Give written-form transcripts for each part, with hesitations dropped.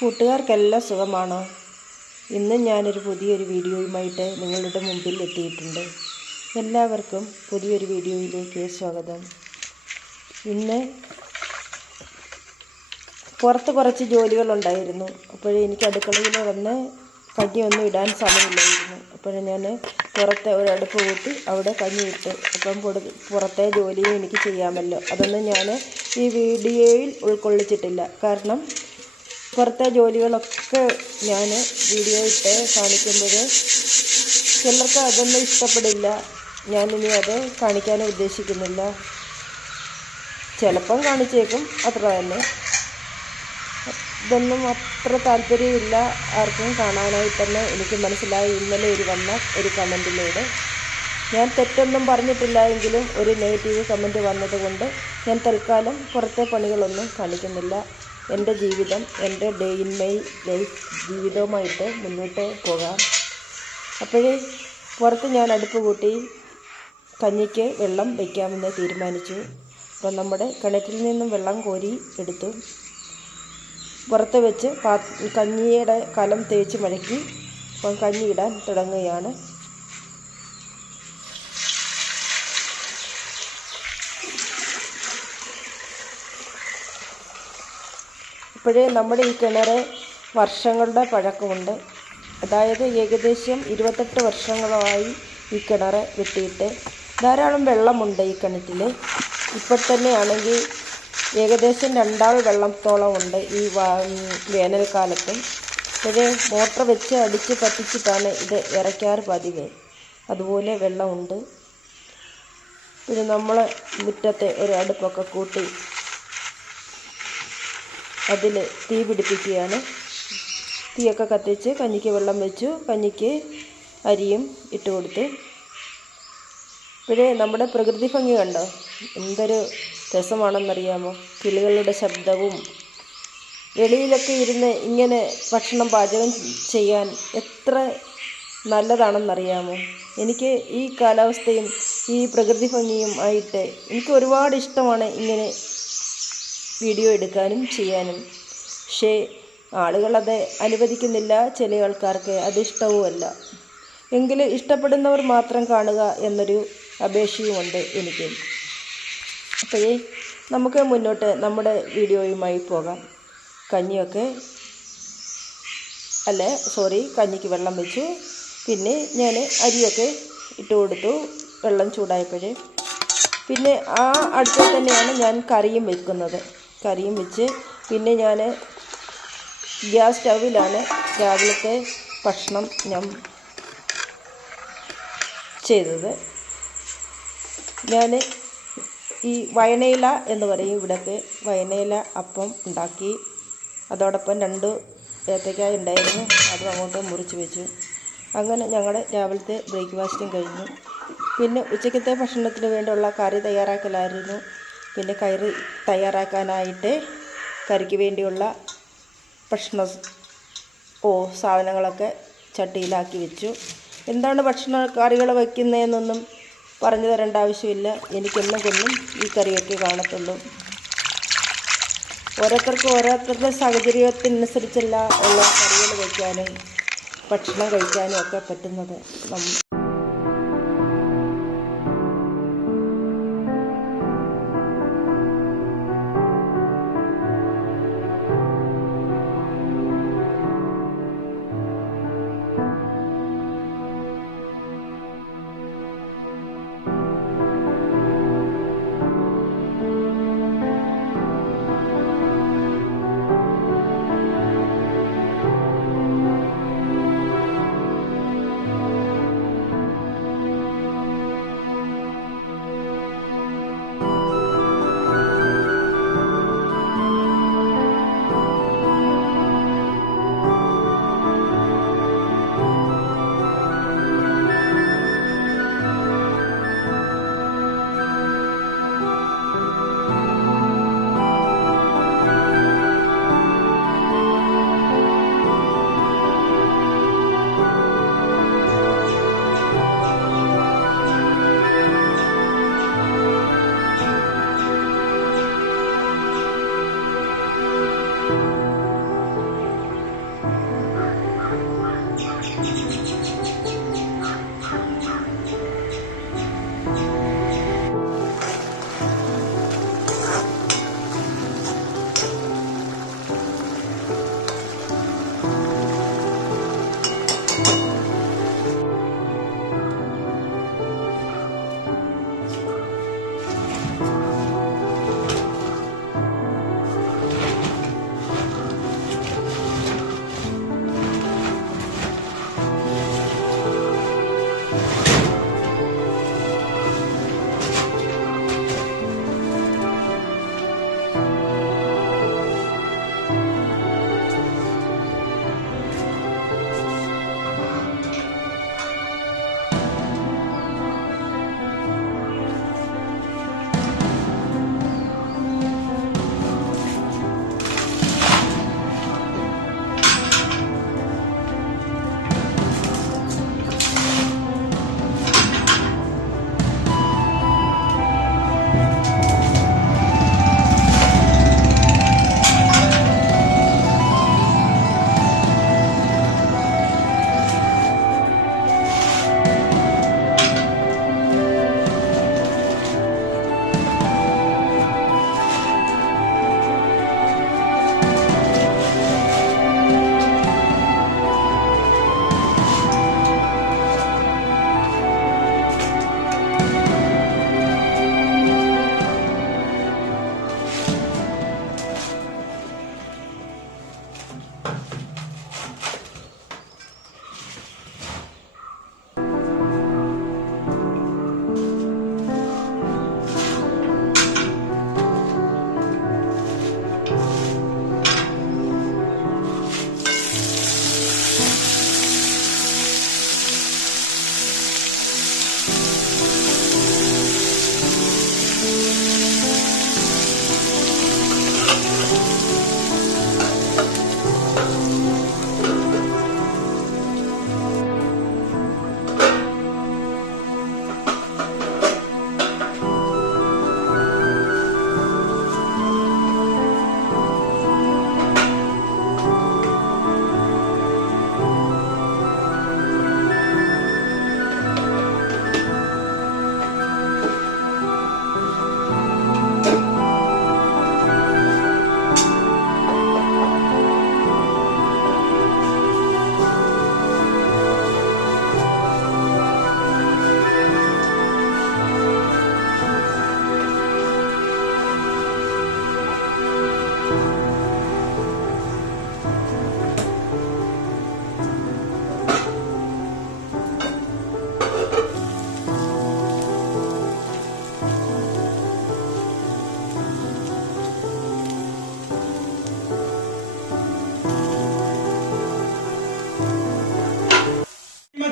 കൂട്ടുകാർക്കെല്ലാം സുഖമാണോ? ഇന്ന് ഞാനൊരു പുതിയൊരു വീഡിയോയുമായിട്ട് നിങ്ങളുടെ മുമ്പിൽ എത്തിയിട്ടുണ്ട്. എല്ലാവർക്കും പുതിയൊരു വീഡിയോയിലേക്ക് സ്വാഗതം. ഇന്ന് പുറത്ത് കുറച്ച് ജോലികളുണ്ടായിരുന്നു. അപ്പോഴേ എനിക്ക് അടുക്കളയിൽ വന്ന് കഞ്ഞിയൊന്നും ഇടാൻ സമയമില്ലായിരുന്നു. അപ്പോഴേ ഞാൻ പുറത്തെ ഒരു അടുപ്പ് കൂട്ടി അവിടെ കഞ്ഞി ഇട്ട്. അപ്പം പുറത്തെ ജോലിയും എനിക്ക് ചെയ്യാമല്ലോ. അതൊന്നും ഞാൻ ഈ വീഡിയോയിൽ ഉൾക്കൊള്ളിച്ചിട്ടില്ല. കാരണം പുറത്തെ ജോലികളൊക്കെ ഞാൻ വീഡിയോ ഇട്ട് കാണിക്കുമ്പോൾ ചിലർക്ക് അതൊന്നും ഇഷ്ടപ്പെടില്ല. ഞാനിനി അത് കാണിക്കാനും ഉദ്ദേശിക്കുന്നില്ല. ചിലപ്പം കാണിച്ചേക്കും, അത്ര തന്നെ. ഇതൊന്നും അത്ര താല്പര്യമില്ല ആർക്കും കാണാനായിട്ടെന്ന് എനിക്ക് മനസ്സിലായി ഇന്നലെ വന്ന ഒരു കമൻറ്റിലൂടെ. ഞാൻ തെറ്റൊന്നും പറഞ്ഞിട്ടില്ല എങ്കിലും ഒരു നെഗറ്റീവ് കമൻറ്റ് വന്നതുകൊണ്ട് ഞാൻ തൽക്കാലം പുറത്തെ പണികളൊന്നും കാണിക്കുന്നില്ല. എൻ്റെ ജീവിതം, എൻ്റെ ഡേ ഇൻ മൈ ലൈഫ് ജീവിതവുമായിട്ട് മുന്നോട്ട് പോകാം. അപ്പോഴേ പുറത്ത് ഞാൻ അടുപ്പ് കൂട്ടി കഞ്ഞിക്ക് വെള്ളം വയ്ക്കാമെന്ന് തീരുമാനിച്ചു. അപ്പം നമ്മുടെ കിണറ്റിൽ നിന്നും വെള്ളം കോരി എടുത്തു. പുറത്ത് വെച്ച് കഞ്ഞിയുടെ കലം തേച്ച് മഴക്കി അപ്പം കഞ്ഞി ഇടാൻ തുടങ്ങുകയാണ്. ഇപ്പോഴേ നമ്മുടെ ഈ കിണർ വർഷങ്ങളുടെ പഴക്കമുണ്ട്. അതായത് ഏകദേശം 28 വർഷങ്ങളായി ഈ കിണർ വെട്ടിയിട്ട്. ധാരാളം വെള്ളമുണ്ട് ഈ കിണറ്റിൽ. ഇപ്പോൾ തന്നെ ആണെങ്കിൽ ഏകദേശം 2 ആൾ വെള്ളത്തോളം ഉണ്ട് ഈ വേനൽക്കാലത്തും. ഇപ്പോഴേ മോട്ടർ വെച്ച് അടിച്ച് പറ്റിച്ചിട്ടാണ് ഇത് ഇറക്കാറ് പതിവ്. അതുപോലെ വെള്ളമുണ്ട്. പിന്നെ നമ്മൾ മുറ്റത്തെ ഒരു അടുപ്പൊക്കെ കൂട്ടി അതിൽ തീ പിടിപ്പിക്കുകയാണ്. തീയൊക്കെ കത്തിച്ച് കഞ്ഞിക്ക് വെള്ളം വെച്ചു. കഞ്ഞിക്ക് അരിയും ഇട്ട് കൊടുത്തു. ഇപ്പോഴേ നമ്മുടെ പ്രകൃതി ഭംഗി കണ്ടോ? എന്തൊരു രസമാണെന്നറിയാമോ? കിളികളുടെ ശബ്ദവും. വെളിയിലൊക്കെ ഇരുന്ന് ഇങ്ങനെ ഭക്ഷണം പാചകം ചെയ്യാൻ എത്ര നല്ലതാണെന്നറിയാമോ? എനിക്ക് ഈ കാലാവസ്ഥയും ഈ പ്രകൃതി ഭംഗിയും ആയിട്ട് എനിക്ക് ഒരുപാട് ഇഷ്ടമാണ് ഇങ്ങനെ വീഡിയോ എടുക്കാനും ചെയ്യാനും. പക്ഷേ ആളുകളത് അനുവദിക്കുന്നില്ല. ചില ആൾക്കാർക്ക് അത് ഇഷ്ടവുമല്ല. എങ്കിലും ഇഷ്ടപ്പെടുന്നവർ മാത്രം കാണുക എന്നൊരു അപേക്ഷയുമുണ്ട് എനിക്ക്. അപ്പോഴേ നമുക്ക് മുന്നോട്ട് നമ്മുടെ വീഡിയോയുമായി പോകാം. കഞ്ഞിക്ക് വെള്ളം വെച്ചു. പിന്നെ ഞാൻ അരിയൊക്കെ ഇട്ട് കൊടുത്തു. വെള്ളം ചൂടായപ്പോഴേ പിന്നെ ആ അടുപ്പിൽ തന്നെയാണ് ഞാൻ കറിയും വെക്കുന്നത്. കറിയും വെച്ച് പിന്നെ ഞാൻ ഗ്യാസ് സ്റ്റൗവിലാണ് രാവിലത്തെ ഭക്ഷണം ഞാൻ ചെയ്തത്. ഞാൻ ഈ വയനയില എന്ന് പറയും ഇവിടെയൊക്കെ. വയനയില അപ്പം ഉണ്ടാക്കി. അതോടൊപ്പം 2 ഏത്തക്കായ ഉണ്ടായിരുന്നു, അതും അങ്ങോട്ട് മുറിച്ച് വെച്ചു. അങ്ങനെ ഞങ്ങളുടെ രാവിലത്തെ ബ്രേക്ക്ഫാസ്റ്റും കഴിഞ്ഞു. പിന്നെ ഉച്ചക്കത്തെ ഭക്ഷണത്തിന് വേണ്ടിയുള്ള കറി തയ്യാറാക്കലായിരുന്നു. പിന്നെ കറി തയ്യാറാക്കാനായിട്ട് കറിക്ക് വേണ്ടിയുള്ള സാധനങ്ങളൊക്കെ ചട്ടിയിലാക്കി വെച്ചു. എന്താണ് കറികൾ വയ്ക്കുന്നതെന്നൊന്നും പറഞ്ഞു തരേണ്ട ആവശ്യമില്ല. എനിക്കെന്നും ഈ കറിയൊക്കെ കാണത്തുള്ളൂ. ഓരോരുത്തരുടെ സാഹചര്യത്തിനനുസരിച്ചല്ല ഉള്ള കറികൾ വയ്ക്കാനും ഭക്ഷണം കഴിക്കാനും ഒക്കെ പറ്റുന്നത്.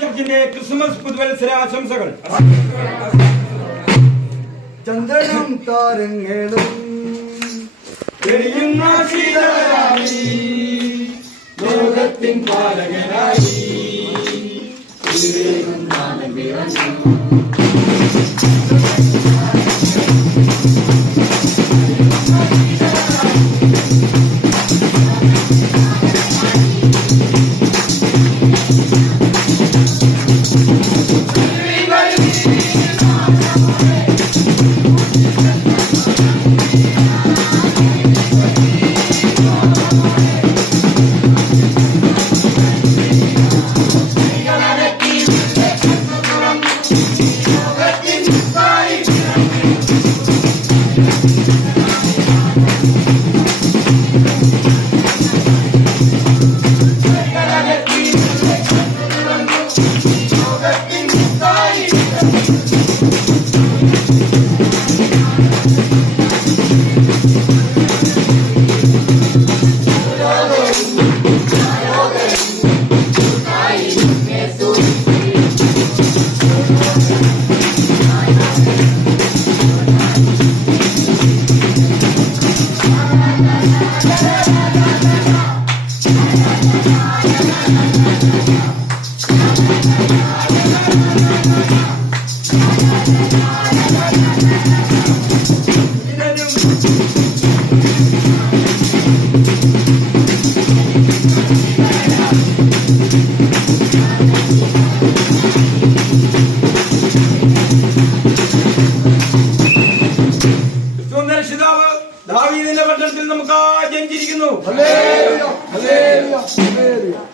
ചർച്ചിന്റെ ക്രിസ്മസ് പുതുവത്സര ആശംസകൾ. ചന്ദ്രനും താരങ്ങളും തെളിയുന്ന ശീതളരായി ലോകത്തിൻ പാലകനായി ദാവീദിന്റെ പട്ടണത്തിൽ നമുക്ക് ജനിച്ചിരിക്കുന്നു. Hallelujah, hallelujah, hallelujah.